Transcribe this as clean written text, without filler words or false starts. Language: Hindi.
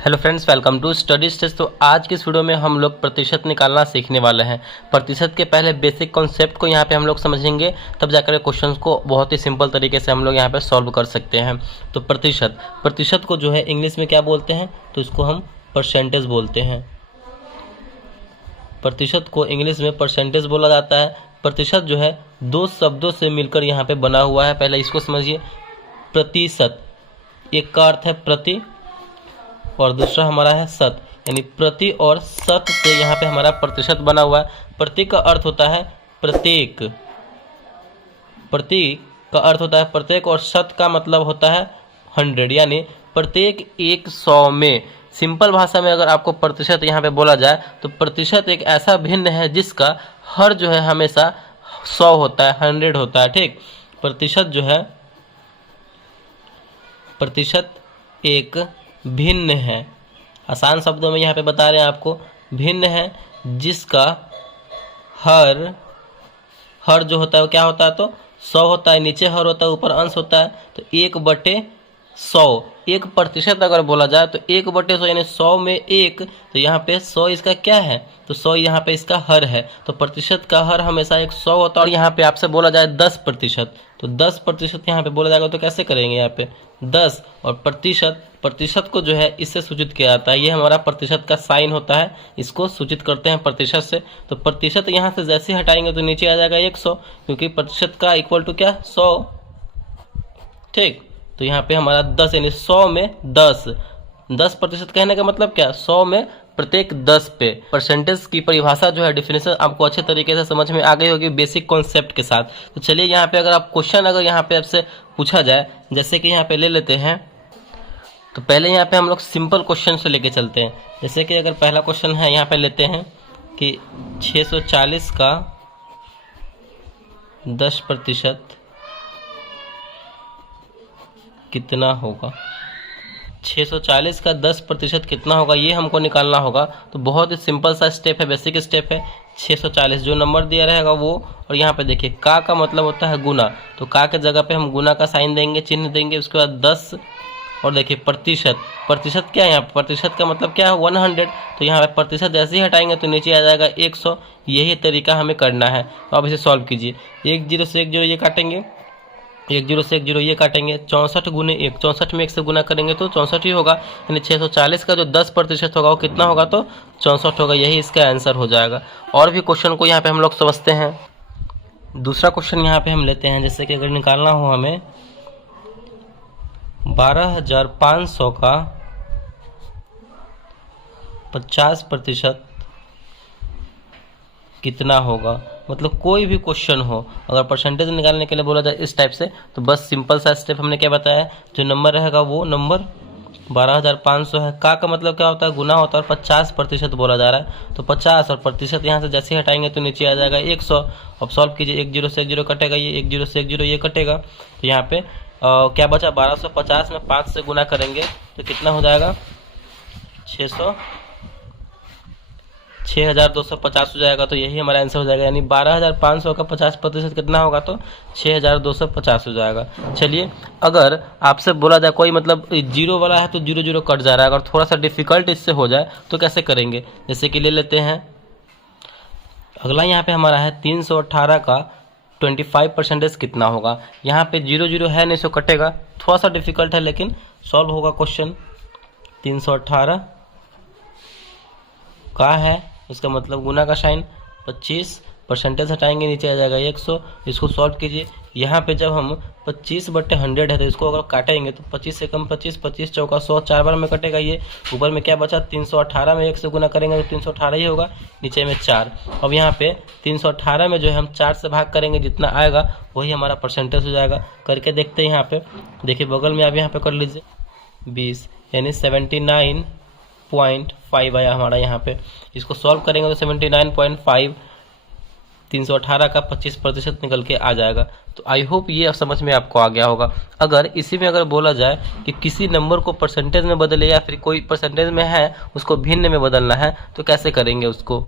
Hello friends, welcome to Study Stage. तो आज की इस वीडियो में हम लोग प्रतिशत निकालना सीखने वाले हैं। प्रतिशत के पहले बेसिक कॉन्सेप्ट को यहाँ पे हम लोग समझेंगे, तब जाकर क्वेश्चंस को बहुत ही सिंपल तरीके से हम लोग यहाँ पे सॉल्व कर सकते हैं। तो प्रतिशत को जो है इंग्लिश में क्या बोलते हैं, तो इसको हम परसेंटेज बोलते हैं। प्रतिशत को इंग्लिश में परसेंटेज बोला जाता है। प्रतिशत जो है दो शब्दों से मिलकर यहाँ पे बना हुआ है। पहले इसको समझिए। प्रतिशत, एक का अर्थ है प्रति और दूसरा हमारा है शत, यानी प्रति और शत से यहाँ पे हमारा प्रतिशत बना हुआ है। प्रति का अर्थ होता है प्रत्येक, प्रति का अर्थ होता है प्रत्येक और शत का मतलब होता है 100, यानी प्रत्येक 100 में। सिंपल भाषा में अगर आपको प्रतिशत यहाँ पे बोला जाए तो प्रतिशत एक ऐसा भिन्न है जिसका हर जो है हमेशा 100 होता है, 100 होता है। ठीक, प्रतिशत जो है, प्रतिशत एक भिन्न है, आसान शब्दों में यहाँ पे बता रहे हैं आपको, भिन्न है जिसका हर जो होता है वो क्या होता है, तो 100 होता है। नीचे हर होता है, ऊपर अंश होता है, तो 1/100। 1% अगर बोला जाए तो 1/100 यानी 100 में 1, तो यहाँ पे 100 इसका क्या है, तो 100 यहाँ पे इसका हर है। तो प्रतिशत का हर हमेशा 100 होता है। और यहाँ पे आपसे बोला जाए 10%, तो 10% यहाँ पे बोला जाएगा, तो कैसे करेंगे यहाँ पे 10 और प्रतिशत को जो है इससे सूचित किया जाता है। ये हमारा प्रतिशत का साइन होता है, इसको सूचित करते हैं प्रतिशत से। तो प्रतिशत यहाँ से जैसे हटाएंगे तो नीचे आ जाएगा 100, क्योंकि प्रतिशत का इक्वल टू क्या, 100। ठीक, तो यहाँ पे हमारा 10 यानी 100 में 10% कहने का मतलब क्या, 100 में प्रत्येक 10 पे। परसेंटेज की परिभाषा जो है, डेफिनेशन आपको अच्छे तरीके से समझ में आ गई होगी बेसिक कॉन्सेप्ट के साथ। तो चलिए यहाँ पे अगर आप क्वेश्चन अगर यहाँ पे आपसे पूछा जाए, जैसे कि यहाँ पे ले लेते हैं, तो पहले यहाँ पे हम लोग सिंपल क्वेश्चन से लेके चलते हैं। जैसे कि अगर पहला क्वेश्चन है, यहाँ पे लेते हैं कि 640 का 10% कितना होगा। 640 का 10% कितना होगा, ये हमको निकालना होगा। तो बहुत ही सिंपल सा स्टेप है, बेसिक स्टेप है। 640 जो नंबर दिया रहेगा वो, और यहाँ पे देखिए का मतलब होता है गुना, तो का के जगह पे हम गुना का साइन देंगे, चिन्ह देंगे। उसके बाद 10 और देखिए प्रतिशत क्या है, यहाँ प्रतिशत का मतलब क्या है, 100। तो यहाँ पे प्रतिशत जैसे ही हटाएंगे तो नीचे आ जाएगा 100। यही तरीका हमें करना है। तो अब इसे सॉल्व कीजिए। 1 0 से 1 0 ये काटेंगे, 1 0 से 1 0 ये काटेंगे। 64 गुने 1, 64 में 1 से गुना करेंगे तो 64 ही होगा। यानी 640 का जो 10% होगा वो कितना होगा, तो 64 होगा। यही इसका आंसर हो जाएगा। और भी क्वेश्चन को यहाँ पे हम लोग समझते हैं। दूसरा क्वेश्चन यहाँ पे हम लेते हैं, जैसे कि अगर निकालना हो हमें 12,500 का 50% कितना होगा। मतलब कोई भी क्वेश्चन हो, अगर परसेंटेज निकालने के लिए बोला जाए इस टाइप से, तो बस सिंपल सा स्टेप हमने क्या बताया, जो नंबर रहेगा वो नंबर 12,500 है। का मतलब क्या होता है, गुना होता है, और 50% बोला जा रहा है। तो 50 और प्रतिशत यहाँ से जैसे ही हटाएंगे तो नीचे आ जाएगा 100। अब सॉल्व कीजिए। 1 0 से 1 0 कटेगा, ये 1 0 से 1 0 ये कटेगा। तो यहाँ पे क्या बचा, 1250 में 5 से गुना करेंगे तो कितना हो जाएगा, 6,250 हो जाएगा। तो यही हमारा आंसर हो जाएगा। यानी 12,500 का 50% कितना होगा, तो 6,250 हो जाएगा। चलिए, अगर आपसे बोला जाए कोई मतलब जीरो वाला है तो 0 0 कट जा रहा है, अगर थोड़ा सा डिफिकल्ट इससे हो जाए तो कैसे करेंगे। जैसे कि ले लेते हैं अगला, यहाँ पे हमारा है 318 का 25% कितना होगा। यहाँ पे 0 0 है नहीं, सो कटेगा। थोड़ा सा डिफिकल्ट है लेकिन सॉल्व होगा क्वेश्चन। 318 का है, इसका मतलब गुना का साइन, 25% हटाएंगे नीचे आ जाएगा 100। इसको सॉल्व कीजिए। यहाँ पे जब हम 25/100 है तो इसको अगर काटेंगे तो 25 से कम 25, 25 चौका 100, 4 बार में कटेगा। ये ऊपर में क्या बचा, 318 में 1 से गुना करेंगे तो 318 ही होगा, नीचे में 4। अब यहाँ पे 318 में जो है हम 4 से भाग करेंगे, जितना आएगा वही हमारा परसेंटेज हो जाएगा। करके देखते हैं। यहाँ पे देखिए बगल में आप यहाँ पे कर लीजिए 20, यानी 79.5 आया हमारा यहाँ पे। इसको सॉल्व करेंगे तो 79.5 318 का 25% निकल के आ जाएगा। तो आई होप ये समझ में आपको आ गया होगा। अगर इसी में अगर बोला जाए कि किसी नंबर को परसेंटेज में बदले, या फिर कोई परसेंटेज में है उसको भिन्न में बदलना है, तो कैसे करेंगे उसको।